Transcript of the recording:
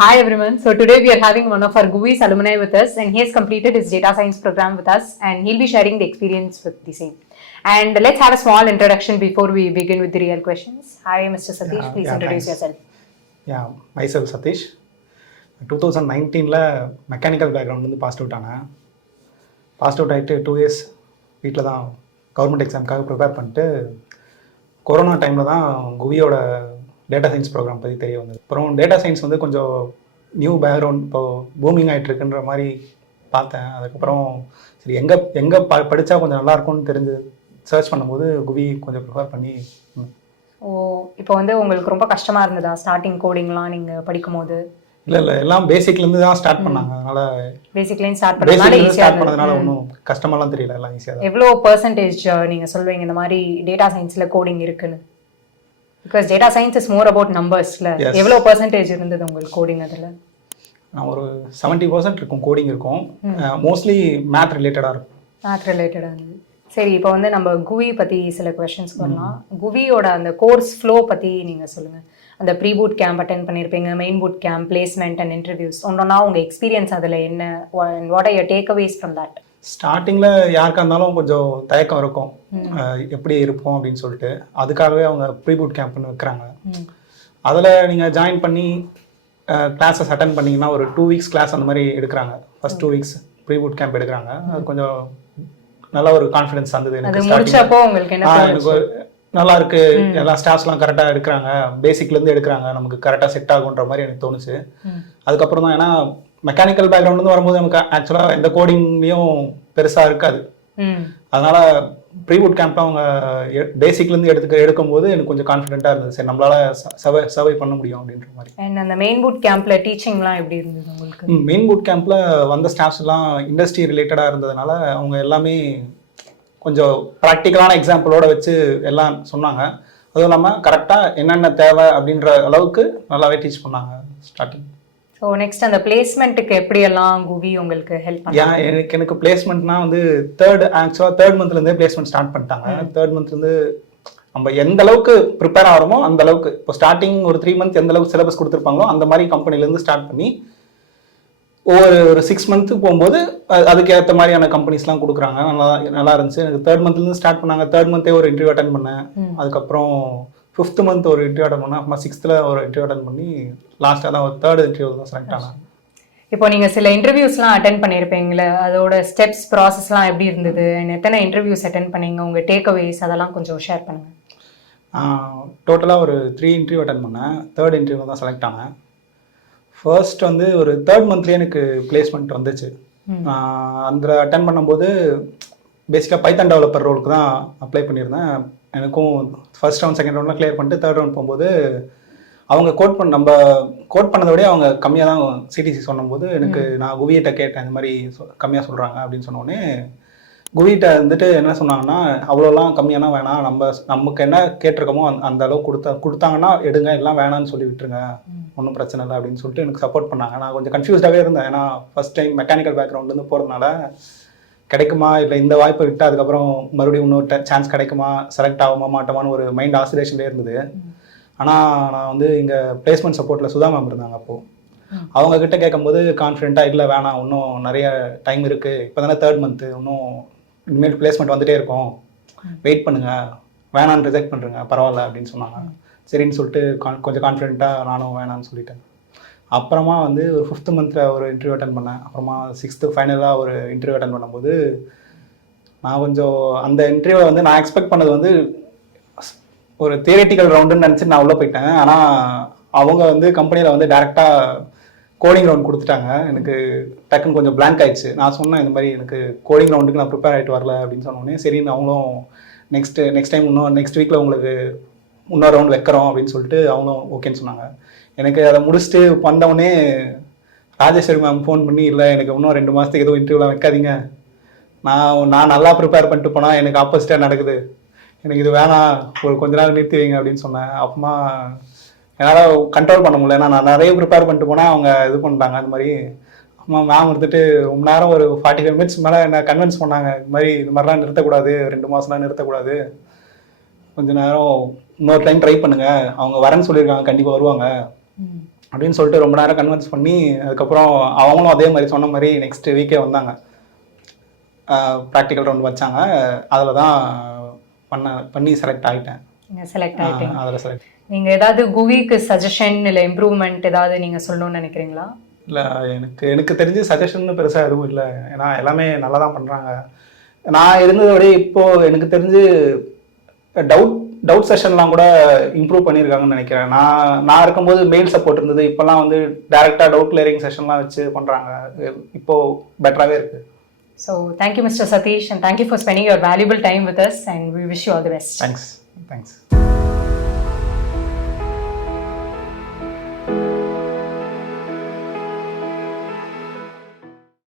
Hi everyone. So today we are having one of our GUVI's alumni with us, and he has completed his data science program with us, and he'll be sharing the experience with the same. And let's have a small introduction before we begin with the real questions. Hi, Mr. Sathish. Please introduce yourself. Yeah, myself Sathish. 2019 mechanical background வந்து passed out ஆனேன். Passed out ஆகிட்டு 2 years வீட்டில் தான் government எக்ஸாமுக்காக prepare பண்ணிட்டு corona டைமில் தான் குவியோட data science program பற்றி தெரிய வந்தது. அப்புறம் டேட்டா சயின்ஸ் வந்து கொஞ்சம் நியூ பேக்ரவுண்ட் இப்போது பூமிங் ஆகிட்டு இருக்குன்ற மாதிரி பார்த்தேன். அதுக்கப்புறம் சரி எங்கே படித்தா கொஞ்சம் நல்லாயிருக்கும்னு தெரிஞ்சு சர்ச் பண்ணும்போது குவி கொஞ்சம் ப்ரிஃபர் பண்ணி. இப்போ வந்து உங்களுக்கு ரொம்ப கஷ்டமாக இருந்ததா ஸ்டார்டிங் கோடிங்லாம் நீங்கள் படிக்கும் போது? இல்லை எல்லாம் பேசிக்லேருந்து தான் ஸ்டார்ட் பண்ணாங்க. அதனால பேசிக்லேருந்து ஸ்டார்ட் பண்ணதுனால ஒன்றும் கஷ்டமாலாம் தெரியல, எல்லாம் ஈஸியாக. எவ்வளோ பர்சன்டேஜ் நீங்கள் சொல்வீங்க இந்த மாதிரி டேட்டா சயின்ஸில் கோடிங் இருக்குன்னு? Because data science is more about நம்பர்ஸில் எவ்வளோ பர்சன்டேஜ் இருந்தது உங்களுக்கு கோடிங்? அதில் நான் ஒரு 70% இருக்கும் கோடிங் இருக்கும். மோஸ்ட்லி மேத் ரிலேட்டடாக இருக்கும். மேத் ரிலேட்டடாக இருந்தது. சரி, இப்போ வந்து நம்ம குவி பற்றி சில கொஷின்ஸ் பண்ணலாம். குவியோட அந்த கோர்ஸ் ஃப்ளோ பற்றி நீங்கள் சொல்லுங்கள். அந்த ப்ரீ பூட் கேம்ப் அட்டென்ட் பண்ணியிருப்பீங்க, main boot camp, placement and interviews. ஒன்றா உங்கள் எக்ஸ்பீரியன்ஸ் அதில் என்ன, what are your takeaways from that? ஸ்டார்டிங்கில் யாருக்காக இருந்தாலும் கொஞ்சம் தயக்கம் இருக்கும், எப்படி இருப்போம் அப்படின்னு சொல்லிட்டு. அதுக்காகவே அவங்க ப்ரீ பூட் கேம்ப்னு வைக்கிறாங்க. அதில் நீங்கள் ஜாயின் பண்ணி கிளாஸஸ் அட்டன் பண்ணிங்கன்னா ஒரு 2 வீக்ஸ் கிளாஸ் அந்த மாதிரி எடுக்கிறாங்க. First 2 weeks pre boot camp எடுக்கிறாங்க. அது கொஞ்சம் நல்ல ஒரு கான்ஃபிடன்ஸ் வந்தது எனக்கு. நல்லா இருக்கு, எல்லா ஸ்டாஃப்ஸ்லாம் கரெக்டாக எடுக்கிறாங்க, பேசிக்லேருந்து எடுக்கிறாங்க, நமக்கு கரெக்டாக செட் ஆகுன்ற மாதிரி எனக்கு தோணுச்சு. அதுக்கப்புறம் தான், ஏன்னா மெக்கானிக்கல் பேக்ரவுண்ட்லேருந்து வரும்போது நமக்கு ஆக்சுவலாக எந்த கோடிங்லேயும் பெருசாக இருக்காது. அதனால ப்ரீ பூட் கேம்ப்ல அவங்க பேசிக்லேருந்து எடுக்கும்போது எனக்கு கொஞ்சம் கான்ஃபிடென்ட்டாக இருந்தது. சரி, நம்மளால சர்வை பண்ண முடியும் அப்படின்ற மாதிரி. அண்ட் அந்த மெயின் பூட் கேம்ப்ல டீச்சிங்லாம் எப்படி இருந்தது உங்களுக்கு? மெயின் பூட் கேம்ப்ல வந்த ஸ்டாஃப்ஸ் எல்லாம் இண்டஸ்ட்ரி ரிலேட்டடாக இருந்ததுனால அவங்க எல்லாமே கொஞ்சம் ப்ராக்டிக்கலான எக்ஸாம்பிளோட வச்சு எல்லாம் சொன்னாங்க. அதுவும் இல்லாமல் கரெக்டாக என்னென்ன தேவை அப்படின்ற அளவுக்கு நல்லாவே டீச் பண்ணாங்க ஸ்டார்டிங். ஸோ நெக்ஸ்ட் அந்த பிளேஸ்மெண்ட்டுக்கு எப்படியெல்லாம் குவி உங்களுக்கு ஹெல்ப் பண்ணாங்க? எனக்கு பிளேஸ்மெண்ட்னா வந்து தேர்ட் மந்த்லேருந்தே பிளேஸ்மெண்ட் ஸ்டார்ட் பண்ணிட்டாங்க. தேர்ட் மந்த்லேருந்து நம்ம எந்த அளவுக்கு ப்ரிப்பேர் ஆகிறோமோ அந்த அளவுக்கு, இப்போ ஸ்டார்டிங் ஒரு 3 மந்த் எந்த அளவுக்கு சிலபஸ் கொடுத்துருப்பாங்களோ அந்த மாதிரி கம்பெனிலேருந்து ஸ்டார்ட் பண்ணி ஒரு 6 மந்த்து போகும்போது அதுக்கு ஏற்ற மாதிரியான கம்பெனிஸ்லாம் கொடுக்குறாங்க. நல்லா இருந்துச்சு. எனக்கு தேர்ட் மந்த்லேருந்து ஸ்டார்ட் பண்ணாங்க. தேர்ட் மந்த்தே ஒரு இன்டர்வியூ அட்டன் பண்ணேன். அதுக்கப்புறம் 5th மந்த் ஒரு இன்டர்வியூ அட்டன் பண்ணேன். அப்புறமா 6th ஒரு இன்டர்வியூ அட்டன் பண்ணி லாஸ்ட்டாக தான் ஒரு 3rd இன்டர்வியூ தான் செலக்ட் ஆனேன். இப்போ நீங்கள் சில இன்டர்வியூஸ்லாம் அட்டன் பண்ணியிருப்பீங்களே, அதோட ஸ்டெப்ஸ் ப்ராசஸ்லாம் எப்படி இருந்தது? எத்தனை இன்டர்வியூஸ் அட்டன் பண்ணீங்க? உங்கள் டேக் அவேஸ் அதெல்லாம் கொஞ்சம் ஷேர் பண்ணுங்கள். டோட்டலாக ஒரு 3 இன்டர்வியூ அட்டன் பண்ணேன். 3rd இன்டர்வியூ தான் செலக்ட் ஆனேன். ஃபர்ஸ்ட் வந்து ஒரு 3rd மந்த்லேயே எனக்கு பிளேஸ்மெண்ட் வந்துச்சு. அந்த அட்டன் பண்ணும்போது பேசிக்காக பைத்தான் டெவலப்பர் ரோலுக்கு தான் அப்ளை பண்ணியிருந்தேன். எனக்கும் ஃபர்ஸ்ட் ரவுண்ட் செகண்ட் ரவுண்ட்லாம் கிளியர் பண்ணிட்டு 3rd ரவுண்ட் போகும்போது அவங்க நம்ம கோட் பண்ணதை விட அவங்க கம்மியாக தான் சிடிசி சொன்னும்போது எனக்கு, நான் குவியிட்ட கேட்டேன், இந்த மாதிரி கம்மியாக சொல்கிறாங்க அப்படின்னு சொன்னோடனே குவியிட்ட வந்துட்டு என்ன சொன்னாங்கன்னா, அவ்வளோலாம் கம்மியானா வேணாம், நமக்கு என்ன கேட்டிருக்கோமோ அந்த அளவுக்கு கொடுத்தாங்கன்னா எடுங்க, எல்லாம் வேணான்னு சொல்லி விட்டுருங்க, ஒன்றும் பிரச்சனை இல்லை அப்படின்னு சொல்லிட்டு எனக்கு சப்போர்ட் பண்ணாங்க. நான் கொஞ்சம் கன்ஃபியூஸ்டாகவே இருந்தேன். ஏன்னா ஃபர்ஸ்ட் டைம் மெக்கானிக்கல் பேக்ரவுண்ட்லேருந்து போகிறதுனால கிடைக்குமா, இல்லை இந்த வாய்ப்பை விட்டு அதுக்கப்புறம் மறுபடியும் இன்னொரு சான்ஸ் கிடைக்குமா, செலக்ட் ஆகுமா மாட்டோமான்னு ஒரு மைண்ட் ஆசிலேஷன்லேயே இருந்தது. ஆனால் நான் வந்து இங்கே பிளேஸ்மெண்ட் சப்போர்ட்டில் சுதா மேம் இருந்தாங்க. அப்போது அவங்கக்கிட்ட கேட்கும்போது கான்ஃபிடென்ட்டாக, இல்லை வேணாம், இன்னும் நிறைய டைம் இருக்குது, இப்போ தானே 3rd மந்த்து, இன்னும் இனிமேல் பிளேஸ்மெண்ட் வந்துகிட்டே இருக்கும், வெயிட் பண்ணுங்கள், வேணான்னு ரிஜெக்ட் பண்ணுறேங்க, பரவாயில்ல அப்படின்னு சொன்னாங்க. சரின்னு சொல்லிட்டு கொஞ்சம் கான்ஃபிடென்ட்டாக நானும் வேணான்னு சொல்லிட்டேன். அப்புறமா வந்து ஒரு 5th மந்த்தில் ஒரு இன்டர்வியூ அட்டன் பண்ணேன். அப்புறமா 6th ஃபைனலாக ஒரு இன்டர்வியூ அட்டன் பண்ணும்போது நான் கொஞ்சம் அந்த இன்டர்வியூவை வந்து நான் எக்ஸ்பெக்ட் பண்ணது வந்து ஒரு தியரிட்டிக்கல் ரவுண்டுன்னு நினச்சி நான் உள்ளே போயிட்டேன். ஆனால் அவங்க வந்து கம்பெனியில் வந்து டேரெக்டாக கோடிங் ரவுண்ட் கொடுத்துட்டாங்க. எனக்கு டக்குன்னு கொஞ்சம் பிளாங்க் ஆயிடுச்சு. நான் சொன்னேன், இந்த மாதிரி எனக்கு கோடிங் ரவுண்டுக்கு நான் ப்ரிப்பேர் ஆகிட்டு வரல அப்படின்னு சொன்னோடனே, சரின்னு அவங்களும் நெக்ஸ்ட் டைம் நெக்ஸ்ட் வீக்கில் உங்களுக்கு இன்னொரு ரவுண்ட் வைக்கிறோம் அப்படின்னு சொல்லிட்டு அவங்களும் ஓகேன்னு சொன்னாங்க. எனக்கு அதை முடிச்சுட்டு வந்தவொடனே ராஜேஸ்வரி மேம் ஃபோன் பண்ணி, இல்லை எனக்கு இன்னும் 2 மாதத்துக்கு எதுவும் இன்டர்வியூலாம் வைக்காதீங்க, நான் நல்லா ப்ரிப்பேர் பண்ணிட்டு போனால் எனக்கு ஆப்போசிட்டாக நடக்குது, எனக்கு இது வேணாம், ஒரு கொஞ்ச நாள் நிறுத்தி வைங்க அப்படின்னு சொன்னேன். அப்புறமா என்னால் கண்ட்ரோல் பண்ண முடியல. நான் நிறைய ப்ரிப்பேர் பண்ணிட்டு போனால் அவங்க இது பண்ணுறாங்க. அந்த மாதிரி அம்மா மேம் எடுத்துட்டு ரொம்ப நேரம் ஒரு 45 மினிட்ஸ் மேலே என்ன கன்வின்ஸ் பண்ணாங்க, இது மாதிரிலாம் நிறுத்தக்கூடாது, 2 மாதம்லாம் நிறுத்தக்கூடாது, கொஞ்ச நேரம் இன்னொரு டைம் ட்ரை பண்ணுங்க, அவங்க வரேன்னு சொல்லியிருக்காங்க, கண்டிப்பாக வருவாங்க, அப்படின்னு சொல்லிட்டு ரொம்ப நேரம் கன்வின்ஸ் பண்ணி அதுக்கப்புறம் அவங்களும் அதே மாதிரி சொன்ன மாதிரி நெக்ஸ்ட் வீக்கே வந்தாங்க. ப்ராக்டிக்கல் ரவுண்ட் வச்சாங்க. அதில் தான் பண்ணி செலக்ட் ஆகிட்டேன். நீங்கள் செலக்ட் ஆகிட்டீங்க. அதில் செலக்ட். நீங்கள் ஏதாவது குவிக்கு சஜஷன் இல்லை இம்ப்ரூவ்மெண்ட் ஏதாவது நீங்கள் சொல்லணும்னு நினைக்கிறீங்களா? இல்லை, எனக்கு தெரிஞ்சு சஜஷன் பெருசாக எதுவும் இல்லை. ஏன்னா எல்லாமே நல்லா தான் பண்ணுறாங்க. நான் இருந்ததை விட இப்போது எனக்கு தெரிஞ்சு டவுட் செஷன்லாம் கூட இம்ப்ரூவ் பண்ணியிருக்காங்கன்னு நினைக்கிறேன். நான் இருக்கும்போது மெயில் சப்போர்ட் இருந்தது. இப்போல்லாம் வந்து டேரெக்டாக டவுட் கிளியரிங் செஷன்லாம் வச்சு பண்ணுறாங்க. இப்போது பெட்டராகவே இருக்குது. So thank you, Mr. Sathish, and thank you for spending your valuable time with us, and we wish you all the best. Thanks.